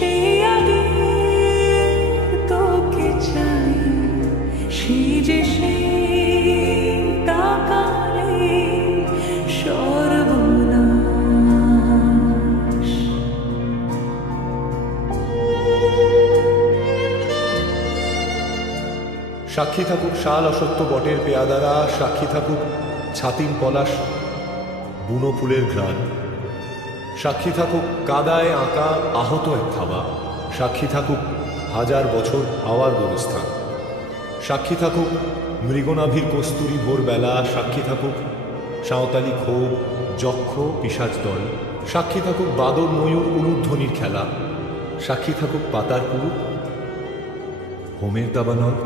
সেই আগে তোকে চাই, সেই যে সেই তাকালে সর্বনাশ। সাক্ষী থাকুক শাল অসত্য বটের পেয়াদারা, সাক্ষী থাকুক ছাতিম পলাশ বুনো ফুলের ঘ্রাণ, সাক্ষী থাকুক কাদায় আঁকা আহত এক থাবা, সাক্ষী থাকুক হাজার বছর হাওয়ার গোরস্থান, সাক্ষী থাকুক মৃগনাভির কস্তুরী ভোরবেলা, সাক্ষী থাকুক সাঁওতালি ক্ষোভ যক্ষ পিশাচ দল, সাক্ষী থাকুক বাদর ময়ূর উলুধ্বনির খেলা, সাক্ষী থাকুক পাতার কুরু হোমের দাবানল।